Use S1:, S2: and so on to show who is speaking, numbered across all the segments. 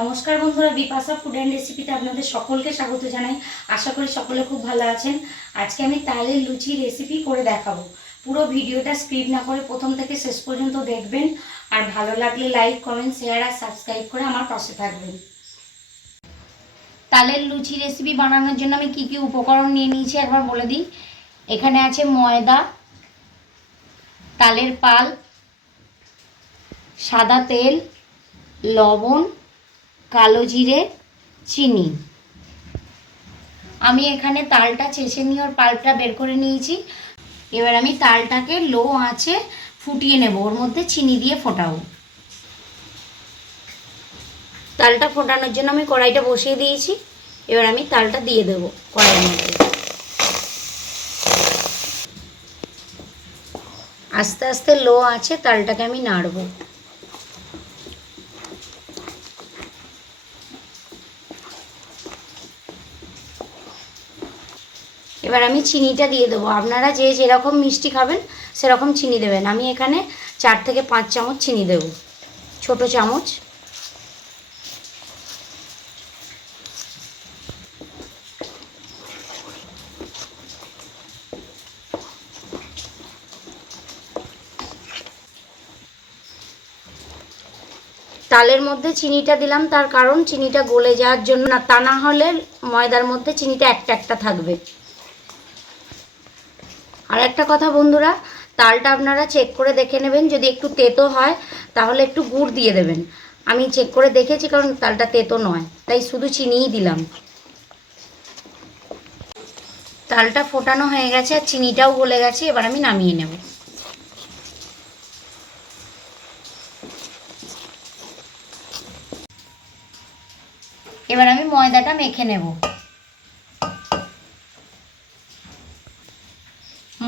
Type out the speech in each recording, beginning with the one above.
S1: নমস্কার বন্ধুরা, Bipasha food and রেসিপিতে আপনাদের সকলকে স্বাগত জানাই। আশা করি সকলে খুব ভালো আছেন। আজকে আমি তালের লুচি রেসিপি করে দেখাবো। পুরো ভিডিওটা স্ক্রিপ না করে প্রথম থেকে শেষ পর্যন্ত দেখবেন। আর ভালো লাগলে লাইক কমেন্ট শেয়ার আর সাবস্ক্রাইব করে আমার পাশে থাকবেন। তালের লুচি রেসিপি বানানোর জন্য আমি কি কি উপকরণ নিয়ে নিয়েছি একবার বলে দিই। এখানে আছে ময়দা, তালের পাল, সাদা তেল, লবণ কালো জিরে, চিনি। আমি এখানে তালটা চেঁচে নিয়ে ওর পাল্পটা বের করে নিয়েছি। এবার আমি তালটাকে লো আঁচে ফুটিয়ে নেব, ওর মধ্যে চিনি দিয়ে ফোটাবো। তালটা ফোটানোর জন্য আমি কড়াইটা বসিয়ে দিয়েছি। এবার আমি তালটা দিয়ে দেবো কড়াইয়ের মধ্যে। আস্তে আস্তে লো আছে তালটাকে আমি নাড়বো। এবার আমি চিনিটা দিয়ে দেবো। আপনারা যে যেরকম মিষ্টি খাবেন, সেরকম চিনি দেবেন। আমি এখানে চার থেকে পাঁচ চামচ চিনি দেবো। ছোট চামচ। তালের মধ্যে চিনিটা দিলাম, তার কারণ চিনিটা গলে যাওয়ার জন্য না, তা না হলে ময়দার মধ্যে চিনিটা একটা একটা থাকবে। আর একটা কথা বন্ধুরা, তালটা আপনারা চেক করে দেখে নেবেন, যদি একটু তেতো হয়, তাহলে একটু গুড় দিয়ে দেবেন। আমি চেক করে দেখেছি, কারণ তালটা তেতো নয়, তাই শুধু চিনিই দিলাম। তালটা ফোটানো হয়ে গেছে, আর চিনিটাও গলে গেছে, এবার আমি নামিয়ে নেব। এবার আমি ময়দাটা মেখে নেব।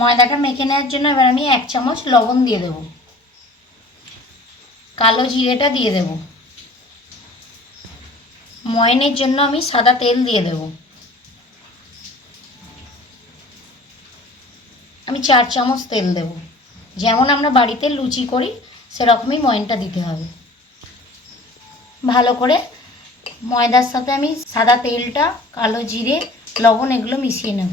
S1: ময়দাটা মেখে নেওয়ার জন্য এবার আমি এক চামচ লবণ দিয়ে দেব। কালো জিরেটা দিয়ে দেব। ময়নের জন্য আমি সাদা তেল দিয়ে দেব। আমি চার চামচ তেল দেব। যেমন আমরা বাড়িতে লুচি করি, সেরকমই ময়নটা দিতে হবে। ভালো করে ময়দার সাথে আমি সাদা তেলটা, কালো জিরে, লবণ এগুলো মিশিয়ে নেব।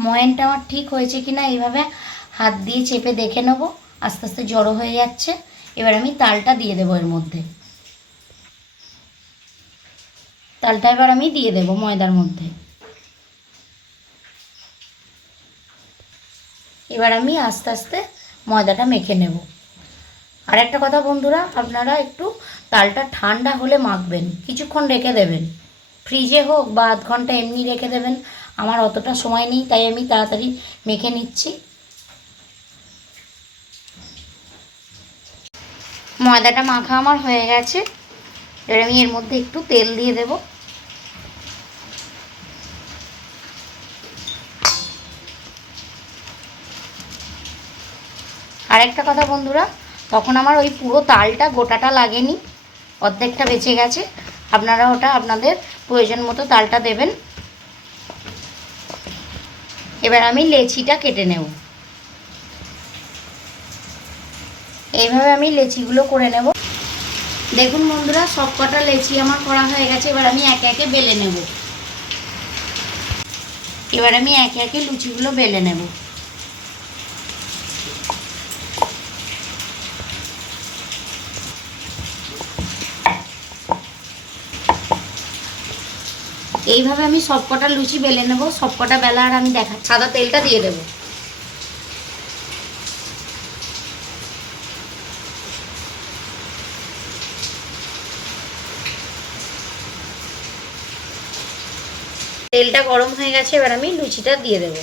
S1: ময়নটা আমার ঠিক হয়েছে কি না এইভাবে হাত দিয়ে চেপে দেখে নেব। আস্তে আস্তে জড়ো হয়ে যাচ্ছে। এবার আমি তালটা দিয়ে দেবো এর মধ্যে। তালটা এবার আমি দিয়ে দেবো ময়দার মধ্যে। এবার আমি আস্তে আস্তে ময়দাটা মেখে নেব। আর একটা কথা বন্ধুরা, আপনারা একটু তালটা ঠান্ডা হলে মাখবেন। কিছুক্ষণ রেখে দেবেন। ফ্রিজে হোক বা আধ ঘণ্টা এমনি রেখে দেবেন। আমার অতটা সময় নেই, তাই আমি তাড়াতাড়ি মেখে নিচ্ছি। ময়দাটা মাখা আমার হয়ে গেছে। এবার আমি এর মধ্যে একটু তেল দিয়ে দেব। আর একটা কথা বন্ধুরা, তখন আমার ওই পুরো তালটা গোটাটা লাগেনি, অর্ধেকটা বেঁচে গেছে। আপনারা ওটা আপনাদের প্রয়োজন মতো তালটা দেবেন। এবার আমি লেচিটা কেটে নেব। এইভাবে আমি লেচিগুলো করে নেব। দেখুন বন্ধুরা সব কটা লেচি আমার করা হয়ে গেছে, এবার আমি একে একে বেলে নেব। এবার আমি একে একে লুচিগুলো বেলে নেব। এইভাবে আমি সবকটা লুচি বেলে নেব সব কটা বেলা আর আমি দেখা সাদা তেলটা দিয়ে দেবো। তেলটা গরম হয়ে গেছে, এবার আমি লুচিটা দিয়ে দেবো।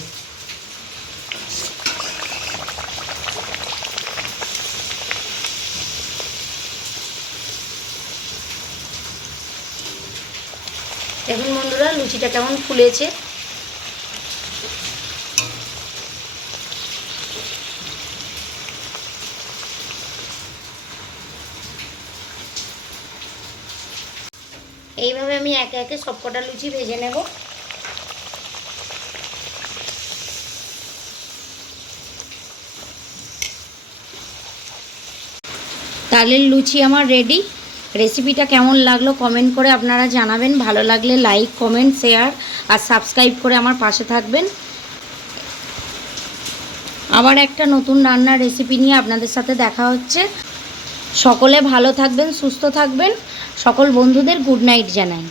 S1: দেখুন বন্ধুরা, লুচিটা কেমন ফুলেছে। এইভাবে আমি একে একে সবকটা লুচি ভেজে নেব। তালের লুচি আমার রেডি রেসিপিটা কেমন লাগল কমেন্ট করে আপনারা জানাবেন। ভালো লাগলে লাইক কমেন্ট শেয়ার আর সাবস্ক্রাইব করে আমার পাশে থাকবেন। আবার একটা নতুন রান্নার রেসিপি নিয়ে আপনাদের সাথে দেখা হচ্ছে। সকলে ভালো থাকবেন, সুস্থ থাকবেন। সকল বন্ধুদের গুড নাইট জানাই।